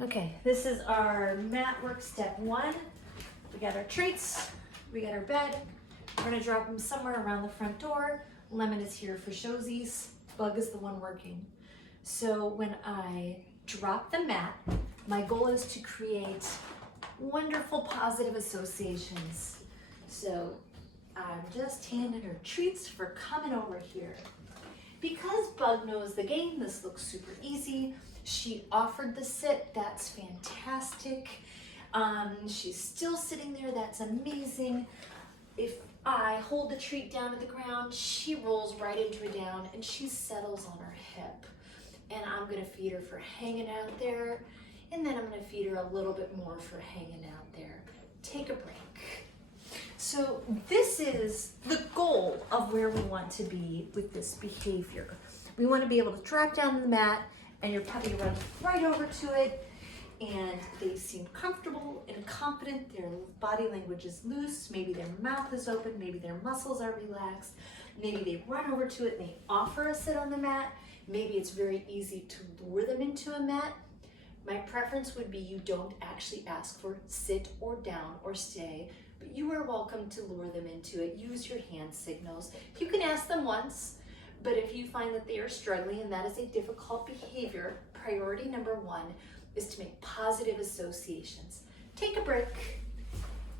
Okay, this is our mat work step one. We got our treats, we got our bed. We're gonna drop them somewhere around the front door. Lemon is here for showsies. Bug is the one working. So when I drop the mat, my goal is to create wonderful positive associations. So I'm just handing her treats for coming over here. Because Bug knows the game, this looks super easy. She offered the sit, that's fantastic. She's still sitting there, that's amazing. If I hold the treat down to the ground, she rolls right into it down and she settles on her hip. And I'm gonna feed her for hanging out there, and then I'm gonna feed her a little bit more for hanging out there. Take a break. So this is the goal of where we want to be with this behavior. We want to be able to drop down the mat and your puppy runs right over to it and they seem comfortable and confident. Their body language is loose. Maybe their mouth is open. Maybe their muscles are relaxed. Maybe they run over to it and they offer a sit on the mat. Maybe it's very easy to lure them into a mat. My preference would be you don't actually ask for sit or down or stay, but you are welcome to lure them into it. Use your hand signals. You can ask them once, but if you find that they are struggling and that is a difficult behavior, priority number one is to make positive associations. Take a break.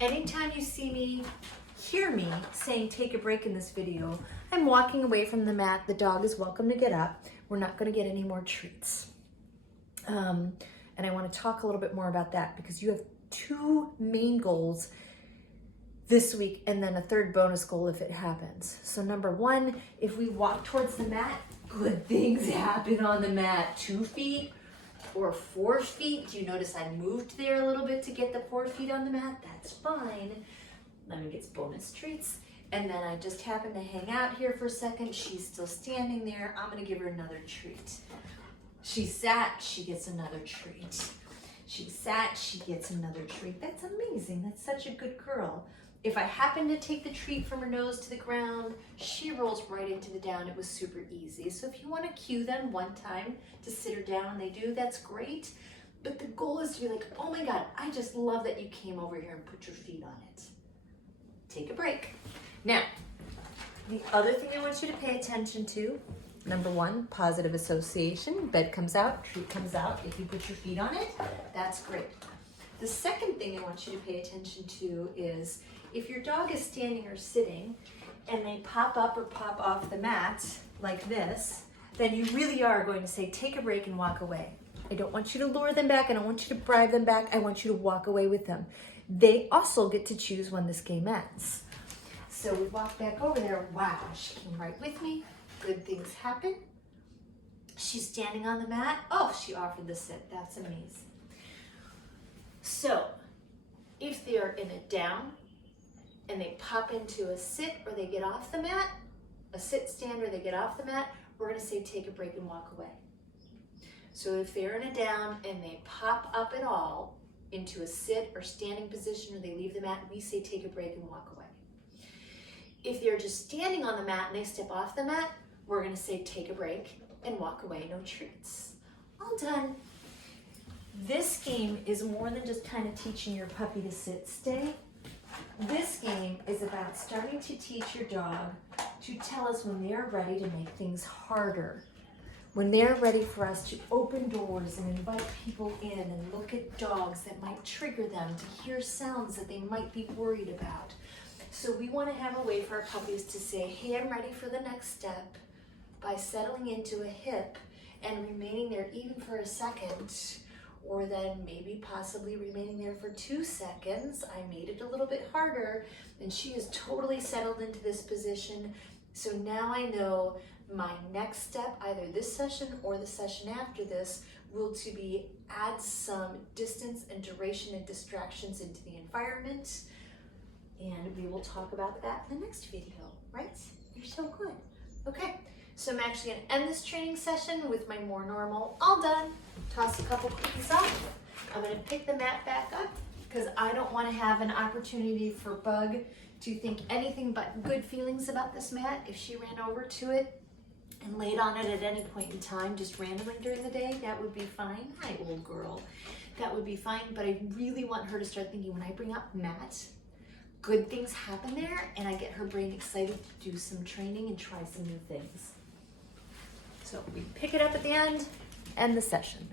Anytime you see me, hear me saying take a break in this video, I'm walking away from the mat. The dog is welcome to get up. We're not going to get any more treats. And I want to talk a little bit more about that because you have two main goals this week and then a third bonus goal if it happens. So number one, if we walk towards the mat, good things happen on the mat. 2 feet or 4 feet. Do you notice I moved there a little bit to get the 4 feet on the mat? That's fine. Lemon gets bonus treats. And then I just happen to hang out here for a second. She's still standing there. I'm gonna give her another treat. She sat, she gets another treat. She sat, she gets another treat. That's amazing. That's such a good girl. If I happen to take the treat from her nose to the ground, she rolls right into the down. It was super easy. So if you want to cue them one time to sit her down and they do, that's great. But the goal is to be like, oh my God, I just love that you came over here and put your feet on it. Take a break. Now, the other thing I want you to pay attention to, number one, positive association. Bed comes out, treat comes out. If you put your feet on it, that's great. The second thing I want you to pay attention to is if your dog is standing or sitting and they pop up or pop off the mat like this, then you really are going to say, take a break and walk away. I don't want you to lure them back. I don't want you to bribe them back. I want you to walk away with them. They also get to choose when this game ends. So we walk back over there. Wow, she came right with me. Good things happen. She's standing on the mat. Oh, she offered the sit. That's amazing. So if they're in a down and they pop into a sit or they get off the mat, a sit stand or they get off the mat, we're going to say take a break and walk away. So if they're in a down and they pop up at all into a sit or standing position or they leave the mat, we say take a break and walk away. If they're just standing on the mat and they step off the mat, we're going to say take a break and walk away, no treats. All done. This game is more than just kind of teaching your puppy to sit, stay. This game is about starting to teach your dog to tell us when they're ready to make things harder. When they're ready for us to open doors and invite people in and look at dogs that might trigger them, to hear sounds that they might be worried about. So we want to have a way for our puppies to say, hey, I'm ready for the next step by settling into a hip and remaining there even for a second, or then maybe possibly remaining there for 2 seconds. I made it a little bit harder and she is totally settled into this position. So now I know my next step, either this session or the session after this, will to be add some distance and duration and distractions into the environment. And we will talk about that in the next video, right? You're so good. Okay, so I'm actually gonna end this training session with my more normal, all done. Toss a couple cookies off. I'm gonna pick the mat back up because I don't wanna have an opportunity for Bug to think anything but good feelings about this mat if she ran over to it and laid on it at any point in time, just randomly during the day, that would be fine. Hi, old girl. That would be fine, but I really want her to start thinking when I bring up Matt, good things happen there, and I get her brain excited to do some training and try some new things. So we pick it up at the end, end the session.